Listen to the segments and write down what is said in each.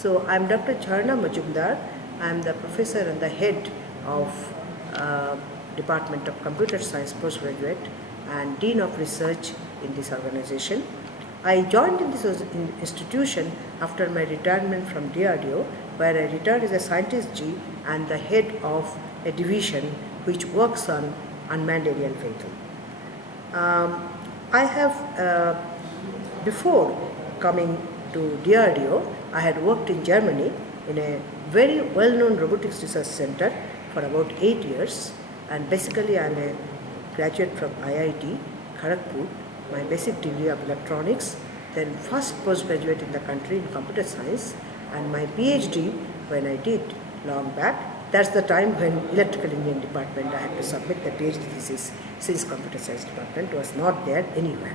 So I'm Dr. Jharna Majumdar. I'm the professor and the head of Department of Computer Science Postgraduate and Dean of Research in this organization. I joined in this institution after my retirement from DRDO, where I retired as a scientist G and the head of a division which works on unmanned aerial vehicle. I have, before coming to DRDO, I had worked in Germany in a very well-known robotics research center for about 8 years, and basically I am a graduate from IIT, Kharagpur, my basic degree of electronics, then first postgraduate in the country in computer science, and my PhD when I did long back. That's the time when electrical engineering department I had to submit the PhD thesis, since computer science department was not there anywhere.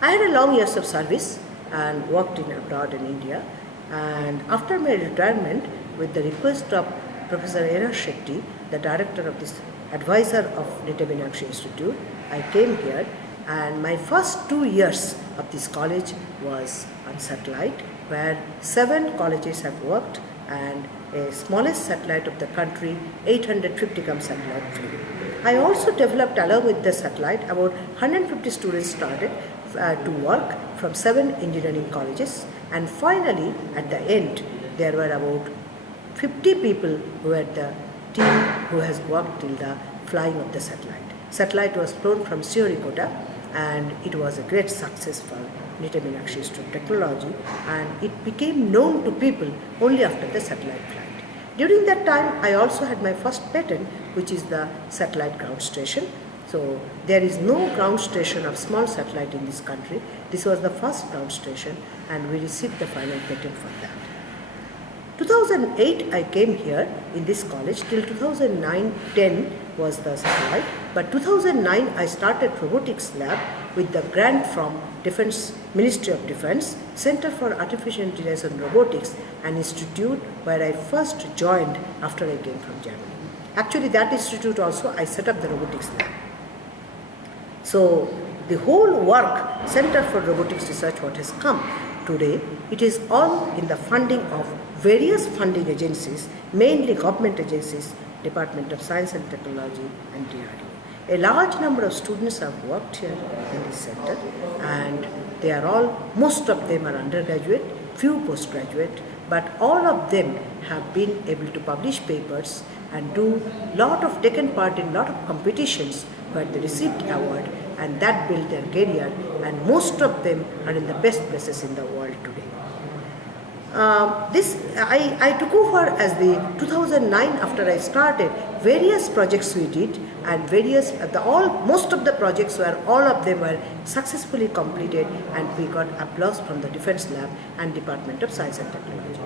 I had a long years of service and worked in abroad in India, and after my retirement, with the request of Professor Era Shetty, the director of this advisor of Nitte Meenakshi Institute, I came here, and my first 2 years of this college was on satellite, where 7 colleges have worked, and a smallest satellite of the country, 850 satellite flew. I also developed, along with the satellite, about 150 students started to work from 7 engineering colleges, and finally at the end there were about 50 people who were the team who has worked till the flying of the satellite. Satellite was flown from Sriharikota, and it was a great success for Nitte Meenakshi Institute of Technology, and it became known to people only after the satellite flight. During that time, I also had my first patent, which is the satellite ground station. So there is no ground station of small satellite in this country. This was the first ground station, and we received the final patent for that. 2008 I came here in this college. Till 2009-10 was the satellite, but 2009 I started robotics lab with the grant from Defense Ministry of Defense, Center for Artificial Intelligence and Robotics, an institute where I first joined after I came from Germany. Actually, that institute also I set up the robotics lab. So the whole work, Center for Robotics Research, what has come today, it is all in the funding of various funding agencies, mainly government agencies, Department of Science and Technology and DRDO. A large number of students have worked here in this center, and they are all, most of them are undergraduate, few postgraduate, but all of them have been able to publish papers and taken part in lot of competitions where they received award, and that built their career, and most of them are in the best places in the world today. I took over as the 2009 after I started. Various projects we did, and most of the projects all of them were successfully completed, and we got applause from the Defense Lab and Department of Science and Technology.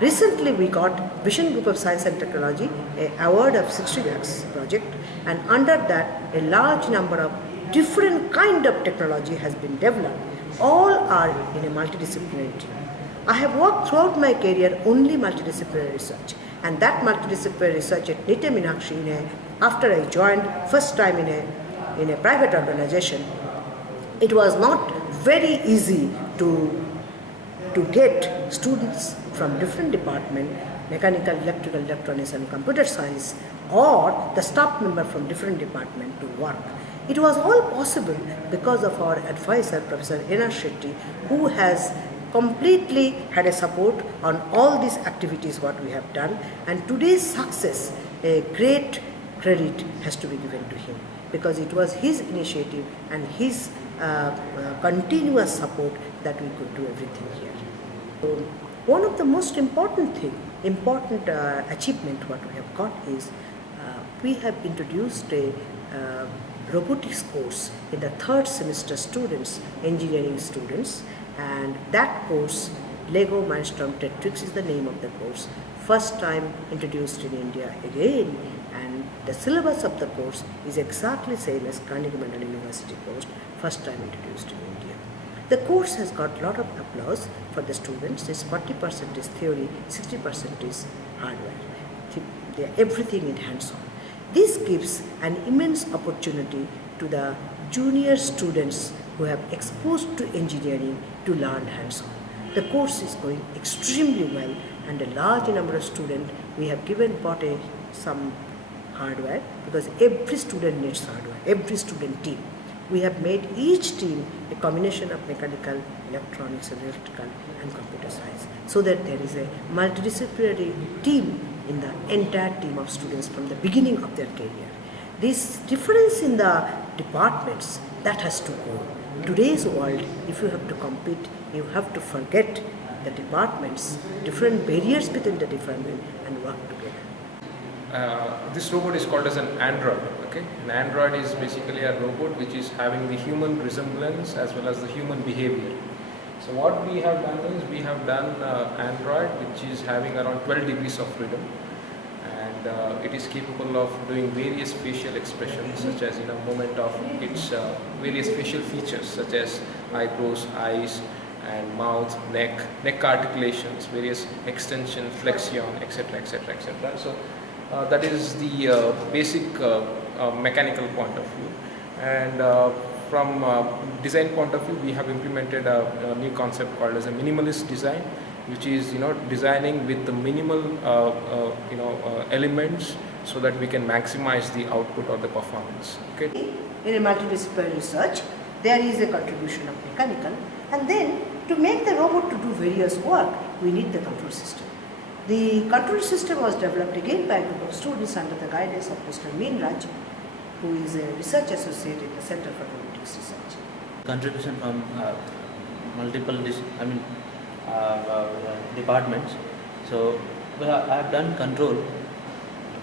Recently we got Vision Group of Science and Technology an award of 60 lakhs project, and under that a large number of different kind of technology has been developed. All are in a multidisciplinary team. I have worked throughout my career only multidisciplinary research, and that multidisciplinary research at Nitte Meenakshi, after I joined first time in a private organization, it was not very easy to get students from different departments, mechanical, electrical, electronics and computer science, or the staff member from different departments to work. It was all possible because of our advisor, Professor Era Shetty, who has completely had a support on all these activities what we have done, and today's success, a great credit has to be given to him, because it was his initiative and his continuous support that we could do everything here. So one of the most important achievement what we have got is we have introduced a robotics course in the 3rd semester students, engineering students, and that course, Lego Mindstorm Tetrix is the name of the course, first time introduced in India again, and the syllabus of the course is exactly same as Carnegie Mellon University course, first time introduced in India. The course has got a lot of applause for the students. It's 40% is theory, 60% is hardware. Everything in hands-on. This gives an immense opportunity to the junior students who have exposed to engineering to learn hands-on. the course is going extremely well, and a large number of students we have bought some hardware, because every student needs hardware, every student team. We have made each team a combination of mechanical, electronics, electrical and computer science, so that there is a multidisciplinary team in the entire team of students from the beginning of their career. This difference in the departments, that has to go. In today's world, if you have to compete, you have to forget the departments, different barriers between the department, and work together. This robot is called as an android. Okay, an android is basically a robot which is having the human resemblance as well as the human behavior. So what we have done is we have done android which is having around 12 degrees of freedom, and it is capable of doing various facial expressions, such as movement of its various facial features such as eyebrows, eyes and mouth, neck articulations, various extension, flexion, etc, etc, etc. So that is the basic mechanical point of view, and from design point of view, we have implemented a new concept called as a minimalist design, which is designing with the minimal elements, so that we can maximize the output or the performance. Okay. In a multidisciplinary research, there is a contribution of mechanical, and then to make the robot to do various work, we need the control system. The control system was developed again by a group of students under the guidance of Mr. Meenakshi, who is a research associate in the Center for Robotics Research. Contribution from multiple departments. So I have done control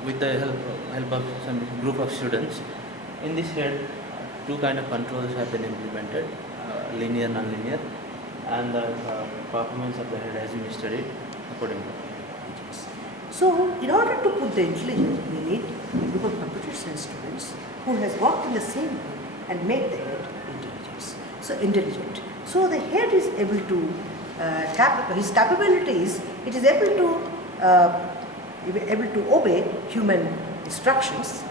with the help of some group of students. In this head, two kind of controls have been implemented, linear, non-linear, and the performance of the head has been studied accordingly. So, in order to put the intelligence, we need a group of computer science students who has worked in the same way and made the head intelligent. So the head is able to his capability is it is able to obey human instructions,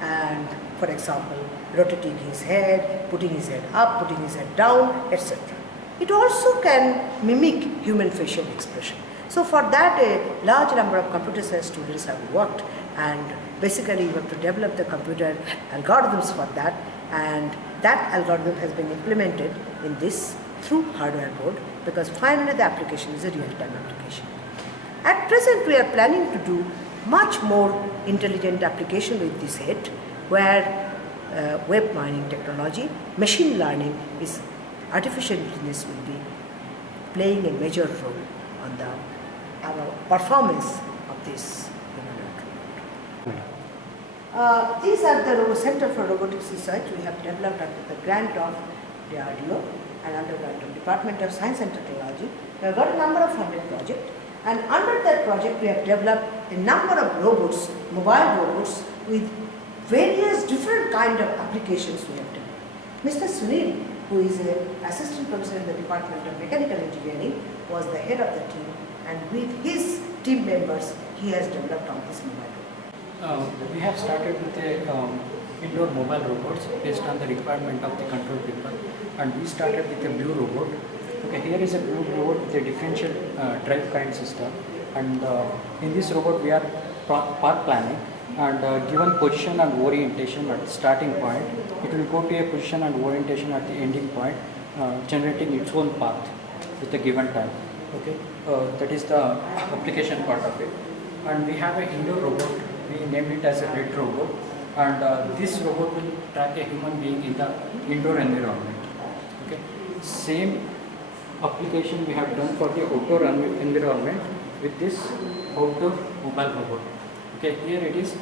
and for example, rotating his head, putting his head up, putting his head down, etc. It also can mimic human facial expression. So for that, a large number of computer science students have worked, and basically you have to develop the computer algorithms for that, and that algorithm has been implemented in this through hardware board, because finally the application is a real-time application. At present, we are planning to do much more intelligent application with this head, where web mining technology, machine learning is artificial intelligence will be playing a major role on the performance of this humanoid robot. These are the Center for Robotics Research we have developed under the grant of DRDO and under grant of Department of Science and Technology. We have got a number of funded projects, and under that project we have developed a number of robots, mobile robots with various different kind of applications we have done. Mr. Sunil, who is an assistant professor in the Department of Mechanical Engineering, was the head of the team, and with his team members, he has developed all this mobile robot. We have started with indoor mobile robots based on the requirement of the control people, and we started with a blue robot. Okay, here is a blue robot with a differential drive kind system, and in this robot we are path planning, and given position and orientation at the starting point, it will go to a position and orientation at the ending point, generating its own path with a given time. Okay, that is the application part of it. And we have an indoor robot. We named it as a red robot, and this robot will track a human being in the indoor environment. Okay, same application we have done for the outdoor environment with this outdoor mobile robot. Okay, here it is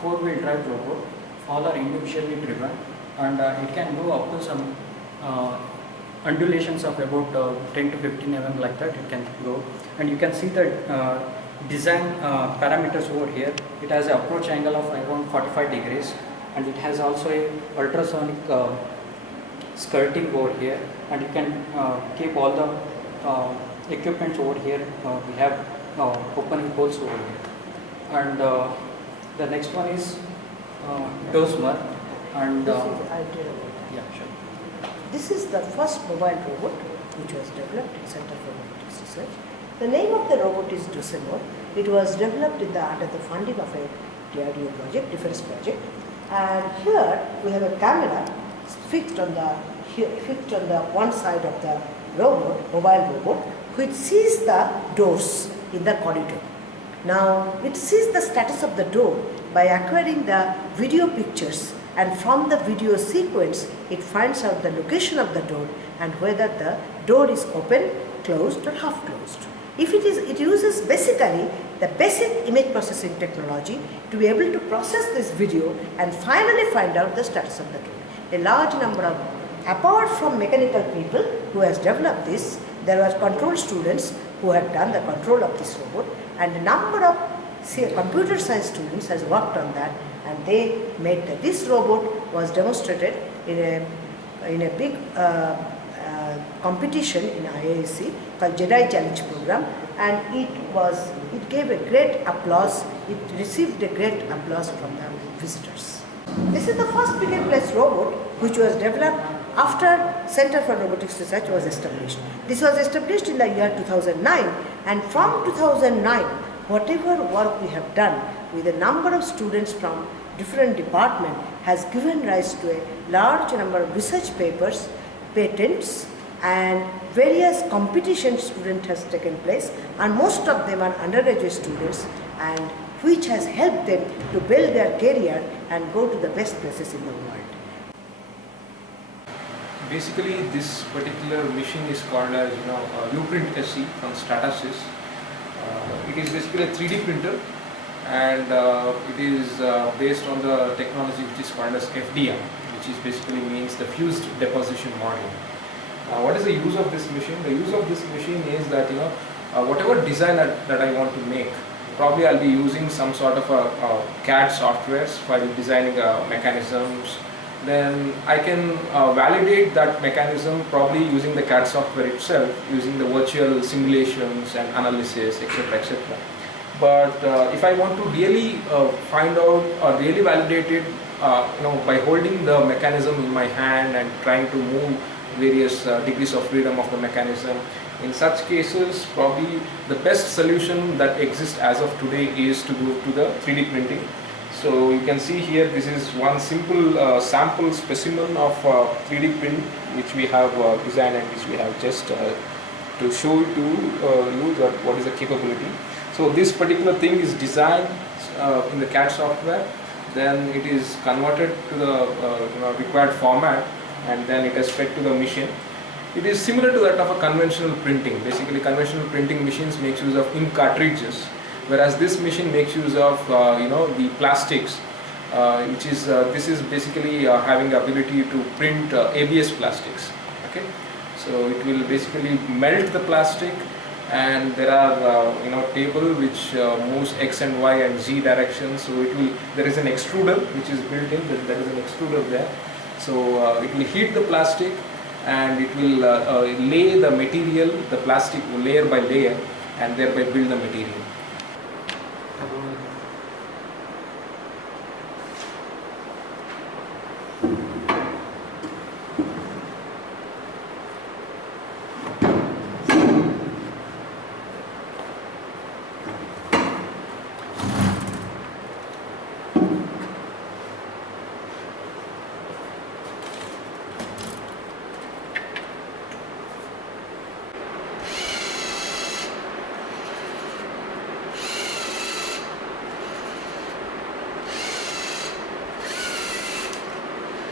four-wheel drive robot. All are individually driven, and it can go up to some undulations of about 10 to 15 mm, like that it can go. And you can see the design parameters over here. It has an approach angle of around 45 degrees, and it has also a ultrasonic skirting over here, and you can keep all the equipments over here. We have opening holes over here. And the next one is Dosmer, and This is yeah, sure. This is the first mobile robot which was developed in Center for Robotics Research. The name of the robot is Dusemore. It was developed under the funding of a DRDO project, defense project. And here we have a camera fixed on the one side of the robot, mobile robot, which sees the doors in the corridor. Now it sees the status of the door by acquiring the video pictures, and from the video sequence it finds out the location of the door and whether the door is open, closed or half closed. If it is, it uses basically the basic image processing technology to be able to process this video and finally find out the status of the door. A large number of, apart from mechanical people who has developed this, there were control students who had done the control of this robot, and a number of computer science students has worked on that, and they made that this robot was demonstrated in a big competition in IISc called Jedi Challenge program, and it gave a great applause. It received a great applause from the visitors. This is the first pick-and-place robot which was developed after Center for Robotics Research was established. This was established in the year 2009, and from 2009, whatever work we have done with a number of students from different departments has given rise to a large number of research papers, patents, and various competitions student has taken place, and most of them are undergraduate students, and which has helped them to build their career and go to the best places in the world. Basically, this particular machine is called as Blueprint SE from Stratasys. It is basically a 3D printer, and it is based on the technology which is called as FDM, which is basically means the fused deposition model. What is the use of this machine? The use of this machine is that whatever design that I want to make, probably I'll be using some sort of a CAD softwares for designing mechanisms. Then I can validate that mechanism probably using the CAD software itself, using the virtual simulations and analysis, etc., etc. But if I want to really find out or really validate it, by holding the mechanism in my hand and trying to move various degrees of freedom of the mechanism, in such cases, probably the best solution that exists as of today is to go to the 3D printing. So you can see here, this is one simple sample specimen of 3D print which we have designed and which we have just to show to you that what is the capability. So this particular thing is designed in the CAD software, then it is converted to the required format, and then it is fed to the machine. It is similar to that of a conventional printing. Basically, conventional printing machines make use of ink cartridges, whereas this machine makes use of the plastics, which is this is basically having the ability to print ABS plastics. Okay, so it will basically melt the plastic, and there are table which moves X and Y and Z directions. So there is an extruder which is built in. There is an extruder there. So it will heat the plastic, and it will lay the material, the plastic layer by layer, and thereby build the material.